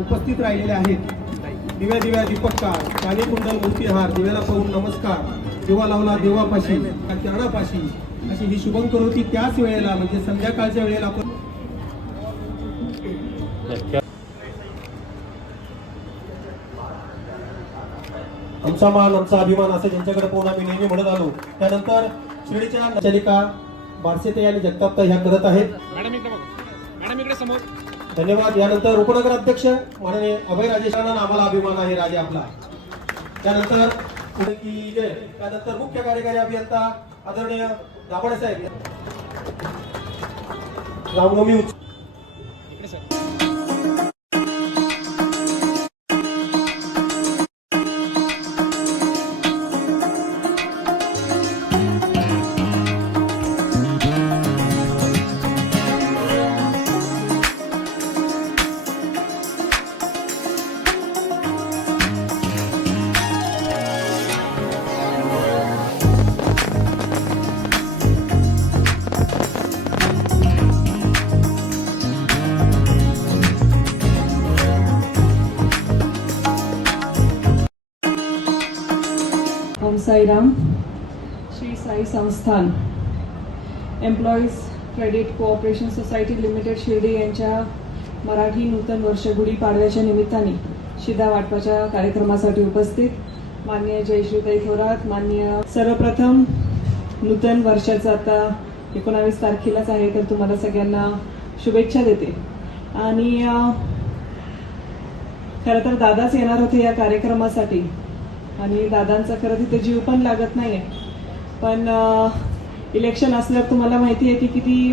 उपस्थित राहिलेले आहेत. दिव्या दिव्या दीपककार, काने कुंडल मोतीहार, दिव्याला पाहून नमस्कार, दिवा लावला देवापाशी चरणापाशी, अशी ही शुभंकर होती. त्याच वेळेला म्हणजे संध्याकाळच्या वेळेला आपण आमचा मान आमचा अभिमान असं ज्यांच्याकडे पाहून आम्ही नेहमी म्हणत आलो. त्यानंतर शिर्डीच्या नचालिका बारसेते आणि जगताप ह्या करत आहेत. मॅडम इकडे समोर. धन्यवाद. यानंतर उपनगर अध्यक्ष माननीय अभय राजेशांना आम्हाला अभिमान आहे राजे आपला. त्यानंतर त्यानंतर मुख्य कार्यकारी अभियंता आदरणीय दाभडे साहेब, रामनवमी इकडे सर. ओम साईराम. श्री साई संस्थान employees credit cooperation society limited Shirdi यांच्या मराठी नूतन वर्ष गुढीपाडव्याच्या निमित्ताने शिधा वाटपाच्या कार्यक्रमासाठी उपस्थित माननीय जयश्रीताई थोरात, माननीय सर्वप्रथम नूतन वर्षाचं आता 19 तारखेलाच आहे, तर तुम्हाला सगळ्यांना शुभेच्छा देते. आणि खरं तर दादाच येणार होते या कार्यक्रमासाठी आणि दादांचा खरं तिथे जीव पण लागत नाहीये, पण इलेक्शन असल्यावर तुम्हाला माहिती आहे की किती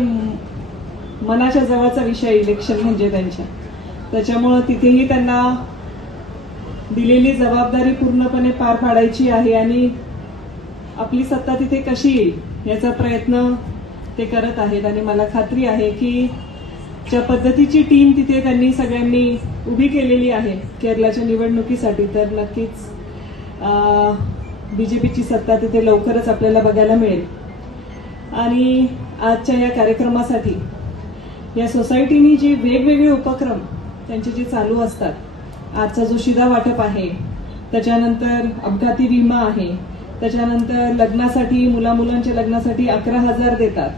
मनाच्या जवळचा विषय इलेक्शन म्हणजे त्यांच्या, त्याच्यामुळं तिथेही त्यांना दिलेली जबाबदारी पूर्णपणे पार पाडायची आहे आणि आपली सत्ता तिथे कशी येईल याचा प्रयत्न ते करत आहेत. आणि मला खात्री आहे की ज्या पद्धतीची टीम तिथे त्यांनी सगळ्यांनी उभी केलेली आहे केरळच्या निवडणुकीसाठी, तर नक्कीच बीजेपीची सत्ता तिथे लवकरच आपल्याला बघायला मिळेल. आणि आजच्या या कार्यक्रमासाठी या सोसायटीनी जे वेगवेगळे उपक्रम त्यांचे जे चालू असतात, आजचा जो शिधा वाटप आहे, त्याच्यानंतर अपघाती विमा आहे, त्याच्यानंतर लग्नासाठी मुलामुलांच्या लग्नासाठी 11,000 देतात,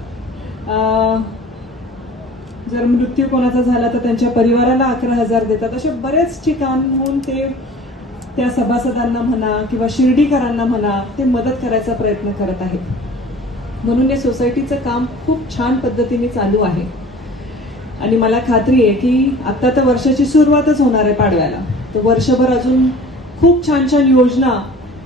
जर मृत्यू कोणाचा झाला तर त्यांच्या परिवाराला 11,000 देतात. अशा बरेच ठिकाणहून ते त्या सभासदांना म्हणा किंवा शिर्डीकरांना म्हणा ते मदत करायचा प्रयत्न करत आहेत. म्हणून या सोसायटीचं काम खूप छान पद्धतीने चालू आहे आणि मला खात्री आहे की आता तर वर्षाची सुरुवातच होणार आहे पाडव्याला, तर वर्षभर अजून खूप छान छान योजना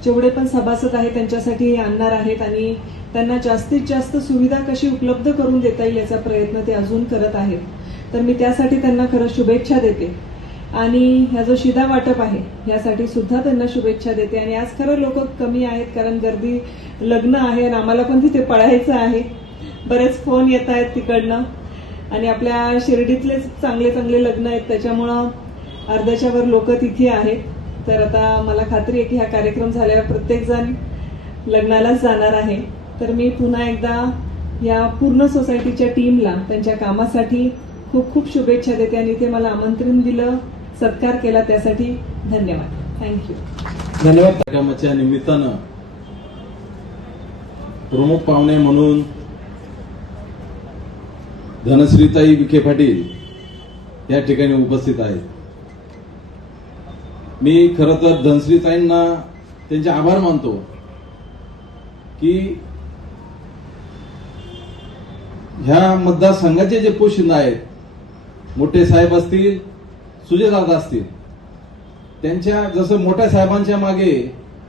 जेवढे पण सभासद आहेत त्यांच्यासाठी आणणार आहेत आणि त्यांना जास्तीत जास्त सुविधा कशी उपलब्ध करून देता येईल याचा प्रयत्न ते अजून करत आहेत. तर मी त्यासाठी त्यांना खरं शुभेच्छा देते आणि ह्या जो शिधा वाटप आहे यासाठी सुद्धा त्यांना शुभेच्छा देते. आणि आज खरं लोक कमी आहेत कारण गर्दी लग्न आहे आणि आम्हाला पण तिथे पळायचं आहे, बरेच फोन येत आहेत तिकडनं आणि आपल्या शिर्डीतले चांगले चांगले लग्न आहेत, त्याच्यामुळं अर्ध्याच्या वर लोक तिथे आहेत. तर आता मला खात्री आहे की हा कार्यक्रम झाल्यावर प्रत्येक जण लग्नालाच जाणार आहे. तर मी पुन्हा एकदा या पूर्ण सोसायटीच्या टीमला त्यांच्या कामासाठी खूप खूप शुभेच्छा देते आणि ते मला आमंत्रण दिलं, सत्कार केला, त्यासाठी धन्यवाद. थँक्यू. धन्यवाद. कार्यक्रमाच्या निमित्तानं प्रमुख पाहुणे म्हणून धनश्रीताई विखे पाटील या ठिकाणी उपस्थित आहेत. मी खरं तर धनश्रीताईंना त्यांचे आभार मानतो की ह्या मतदारसंघाचे जे पोशिंदा आहेत, मोठे साहेब असतील, सुजयदादा असतील, त्यांच्या जसं मोठ्या साहेबांच्या मागे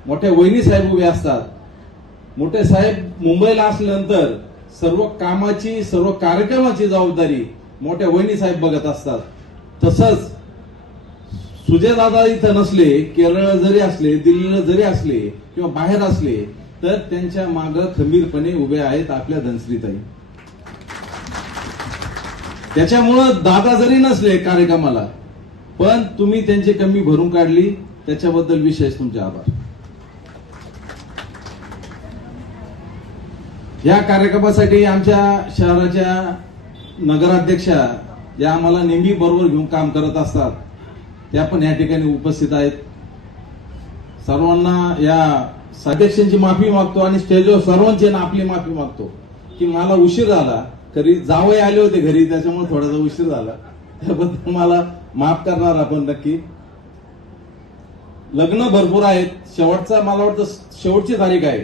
मोठ्या वहिनी साहेब उभे असतात, मोठे साहेब मुंबईला असल्यानंतर सर्व कामाची सर्व कार्यक्रमाची जबाबदारी मोठ्या वहिनी साहेब बघत असतात, तसंच सुजयदादा इथं नसले, केरळ जरी असले, दिल्लीला जरी असले किंवा बाहेर असले, तर त्यांच्या मागे खंबीरपणे उभे आहेत आपल्या धनश्रीताई. त्याच्यामुळं दादा जरी नसले कार्यक्रमाला, पण तुम्ही त्यांची कमी भरून काढली, त्याच्याबद्दल विशेष तुमचे आभार. या कार्यक्रमासाठी आमच्या शहराच्या नगराध्यक्षा ज्या आम्हाला नेहमी बरोबर घेऊन काम करत असतात, त्या पण या ठिकाणी उपस्थित आहेत. सर्वांना या अध्यक्षांची माफी मागतो आणि स्टेजवर सर्वांची आपली माफी मागतो की मला उशीर झाला. घरी जावई आले होते घरी, त्याच्यामुळे थोडासा उशीर झाला, त्याबद्दल मला माफ करणार आपण नक्की. लग्न भरपूर आहेत. शेवटचा मला वाटतं शेवटची तारीख आहे,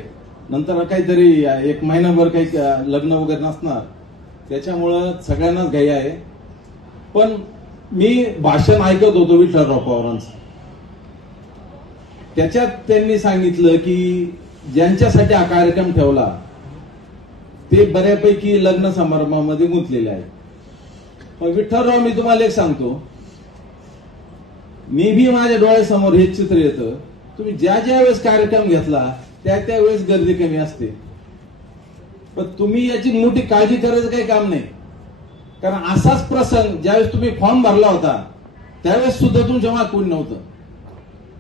नंतर काहीतरी एक महिनाभर काही लग्न वगैरे नसणार, त्याच्यामुळं सगळ्यांनाच घाई आहे. पण मी भाषण ऐकत होतो विठ्ठलराव पवारांचं. त्याच्यात त्यांनी सांगितलं की ज्यांच्यासाठी हा कार्यक्रम ठेवला ते बऱ्यापैकी लग्न समारंभामध्ये गुंतलेले आहेत. पण विठ्ठलराव, मी तुम्हाला एक सांगतो, मी बी माझ्या डोळ्यासमोर हे चित्र येतं. तुम्ही ज्या ज्या वेळेस कार्यक्रम घेतला त्या वेळेस गर्दी कमी असते, पण तुम्ही याची मोठी काळजी करायचं काही काम नाही. कारण असाच प्रसंग ज्यावेळेस तुम्ही फॉर्म भरला होता त्यावेळेस सुद्धा तुमच्या मागे कोणी नव्हतं,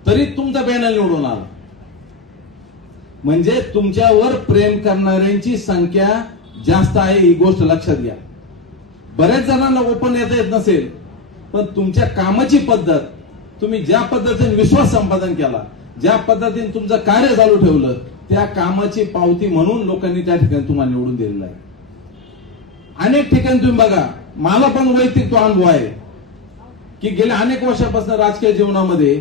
तरी तुमचा पॅनल निवडून आला. म्हणजे तुमच्यावर प्रेम करणाऱ्यांची संख्या जास्त आहे, ही गोष्ट लक्षात घ्या. बऱ्याच जणांना ओपन येता येत नसेल, पण तुमच्या कामाची पद्धत, तुम्ही ज्या पद्धतीने विश्वास संपादन केला, ज्या पद्धतीने तुमचं कार्य चालू ठेवलं, त्या कामाची पावती म्हणून लोकांनी त्या ठिकाणी तुम्हाला निवडून दिलेलं आहे. अनेक ठिकाणी तुम्ही बघा, मला पण वैयक्तिक तो अनुभव आहे की गेल्या अनेक वर्षापासून राजकीय जीवनामध्ये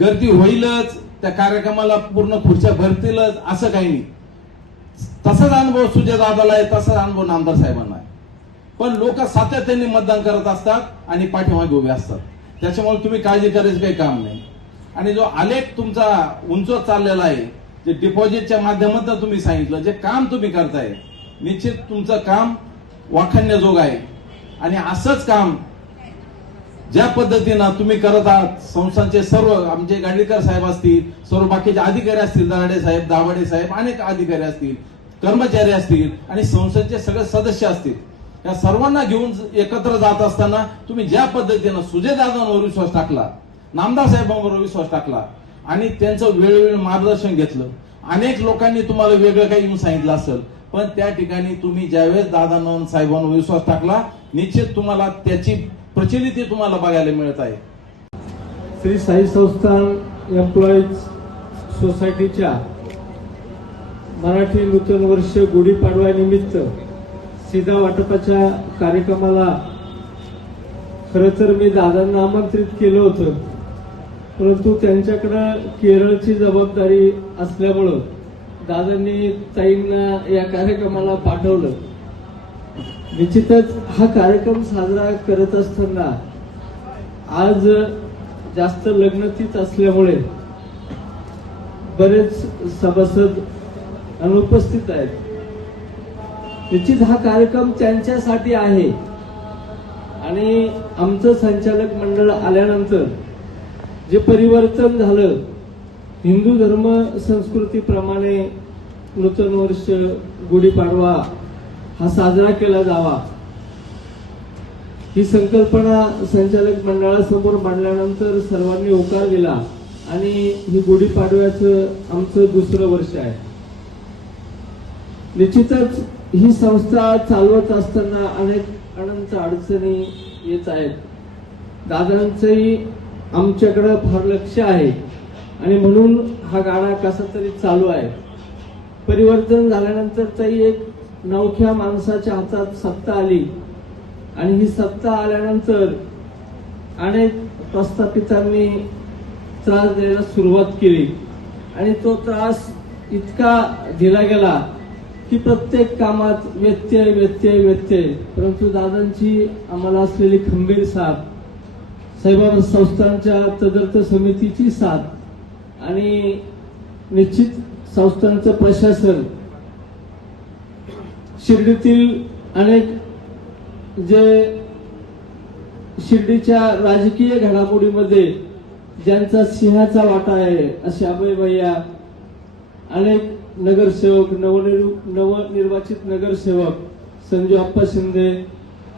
गर्दी होईलच, त्या कार्यक्रमाला पूर्ण खुर्च्या भरतीलच असं काही नाही. तसाच अनुभव सुजयदादाला आहे, तसाच अनुभव नामदार साहेबांना आहे. पण लोक सातत्याने मतदान करत असतात आणि पाठीमागे उभे असतात, त्याच्यामुळे तुम्ही काळजी करायचं काही काम नाही. आणि जो आलेख तुमचा उंचवत चाललेला आहे, जे डिपॉझिटच्या माध्यमातून तुम्ही सांगितलं, जे काम तुम्ही करताय, निश्चित तुमचं काम वाखाणण्याजोग आहे. आणि असंच काम ज्या पद्धतीनं तुम्ही करत आहात, संस्थांचे सर्व आमचे गाडीकर साहेब असतील, सर्व बाकीचे अधिकारी असतील, दराडे साहेब, दाभाडे साहेब, अनेक अधिकारी असतील, कर्मचारी असतील आणि संस्थेचे सगळे सदस्य असतील, या सर्वांना घेऊन एकत्र जात असताना तुम्ही ज्या पद्धतीनं सुजयदादांवर विश्वास टाकला, नामदार साहेबांवर विश्वास टाकला आणि त्यांचं वेळोवेळी मार्गदर्शन घेतलं. अनेक लोकांनी तुम्हाला वेगळं काही येऊन सांगितलं असेल, पण त्या ठिकाणी तुम्ही ज्यावेळेस दादांवर साहेबांवर विश्वास टाकला, निश्चित तुम्हाला त्याची प्रचिती तुम्हाला बघायला मिळत आहे. श्री साई संस्थान एम्प्लॉईज सोसायटीच्या मराठी नूतन वर्ष गुढीपाडव्यानिमित्त सीधा वाटपाच्या कार्यक्रमाला खरं तर मी दादांना आमंत्रित केलं होतं, परंतु त्यांच्याकडं केरळची जबाबदारी असल्यामुळं दादांनी ताईंना या कार्यक्रमाला पाठवलं. निश्चितच हा कार्यक्रम साजरा करत असताना आज जास्त लग्नतीच असल्यामुळे बरेच सभासद अनुपस्थित आहेत. निश्चित हा कार्यक्रम त्यांच्यासाठी आहे आणि आमचं संचालक मंडळ आल्यानंतर जे परिवर्तन झालं, हिंदू धर्म संस्कृतीप्रमाणे नूतन वर्ष गुढीपाडवा हा साजरा केला जावा, ही संकल्पना संचालक मंडळासमोर मांडल्यानंतर सर्वांनी होकार दिला आणि ही गुढीपाडव्याचं आमचं दुसरं वर्ष आहे. निश्चितच ही संस्था चालवत असताना अनेक अनंत अडचणी येत आहेत. दादांचंही आमच्याकडे फार लक्ष आहे आणि म्हणून हा गाडा कसा तरी चालू आहे. परिवर्तन झाल्यानंतर तरी एक नवख्या माणसाच्या हातात सत्ता आली आणि ही सत्ता आल्यानंतर अनेक प्रस्थापितांनी त्रास द्यायला सुरुवात केली आणि तो त्रास इतका दिला गेला की प्रत्येक कामात व्यत्यय व्यत्यय व्यत्यय. परंतु दादांची आम्हाला असलेली खंबीर साथ, साईबाबा संस्थांच्या तदर्थ समितीची साथ आणि निश्चित संस्थांचं प्रशासन, शिर्डीतील अनेक जे शिर्डीच्या राजकीय घडामोडीमध्ये ज्यांचा सिंहाचा वाटा आहे असे अभय भैया, अनेक नगरसेवक, नवनिर्वाचित नगरसेवक, संजू आप्पा शिंदे,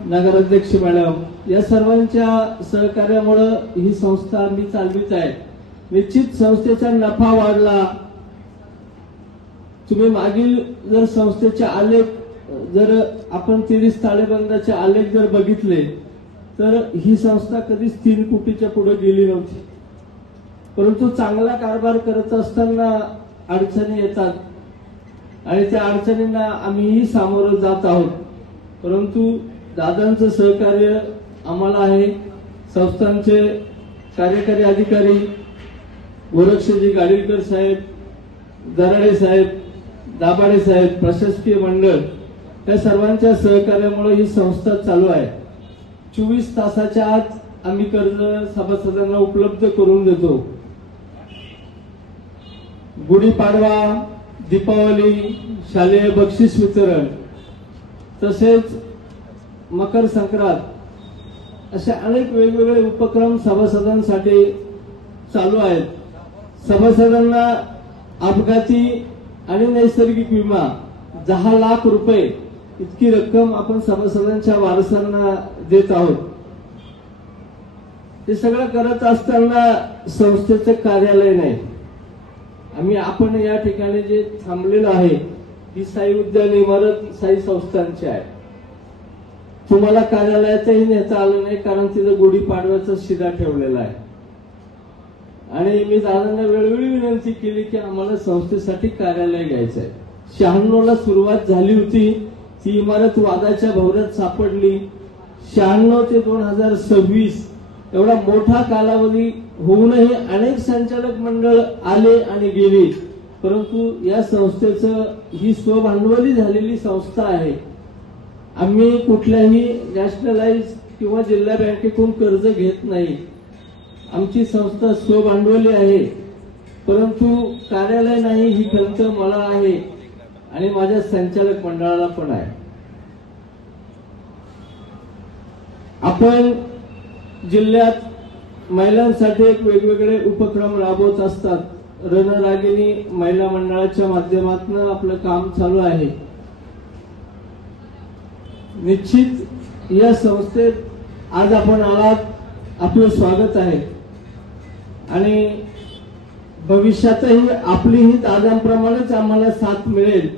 नगराध्यक्ष मॅडम, या सर्वांच्या सहकार्यामुळे ही संस्था मी चालवित आहे. निश्चित संस्थेचा नफा वाढला. तुम्ही मागील जर संस्थेचे आलेख, जर आपण 30 ताळेबंदाचे आलेख जर बघितले तर ही संस्था कधीच 3 कोटीच्या पुढे गेली नव्हती. परंतु चांगला कारभार करत असताना अडचणी येतात आणि त्या अडचणींना आम्हीही सामोरं जात आहोत. परंतु दादांचं सहकार्य आम्हाला आहे. संस्थांचे कार्यकारी अधिकारी गोरक्षजी गाडीलकर साहेब, दराडे साहेब, दाभाडे साहेब, प्रशासकीय मंडळ या सर्वांच्या सहकार्यामुळे ही संस्था चालू आहे. 24 तासाच्या आत आम्ही कर्ज सभासदांना उपलब्ध करून देतो. गुढीपाडवा, दीपावली, शालेय बक्षीस वितरण, तसेच मकर संक्रांत असे अनेक वेगवेगळे उपक्रम सभासदांसाठी चालू आहेत. सभासदांना अपघाती आणि नैसर्गिक विमा 10 लाख रुपये इतकी रक्कम आपण सभासदांच्या वारसांना देत आहोत. हे सगळं करत असताना संस्थेचं कार्यालय नाही. आपण या ठिकाणी जे थांबलेलं आहे ही साई उद्यान इमारत साई संस्थांची आहे. तुम्हाला कार्यालयातही नेता आलं नाही कारण तिथं गुढीपाडव्याचा शिदा ठेवलेला आहे. आणि मी दादांना वेळोवेळी विनंती केली की आम्हाला संस्थेसाठी कार्यालय घ्यायचं आहे. 96 ला सुरुवात झाली होती. ती इमारत वादाच्या भोवऱ्यात सापडली. 96 ते 2026 एवढा मोठा कालावधी होऊनही अनेक संचालक मंडळ आले आणि गेली. परंतु या संस्थेचं ही स्वभांडवली झालेली संस्था आहे. आम्ही कुठल्याही नॅशनलाइज किंवा जिल्हा बँकेतून कर्ज घेत नाही. आमची संस्था स्वभांडवली आहे. परंतु कार्यालय नाही ही खंत मला आहे आणि माझ्या संचालक मंडळाला पण आहे. आपण जिल्ह्यात महिलांसाठी एक वेगवेगळे उपक्रम राबवत असतात. रणरागिणी महिला मंडळाच्या माध्यमातून आपलं काम चालू आहे. निश्चित या संस्थेत आज आपण आलात, आपलं स्वागत आहे आणि भविष्यातही आपली ही दादांप्रमाणेच आम्हाला साथ मिळेल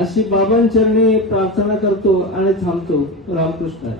अशी बाबांचरणी प्रार्थना करतो आणि थांबतो. रामकृष्ण.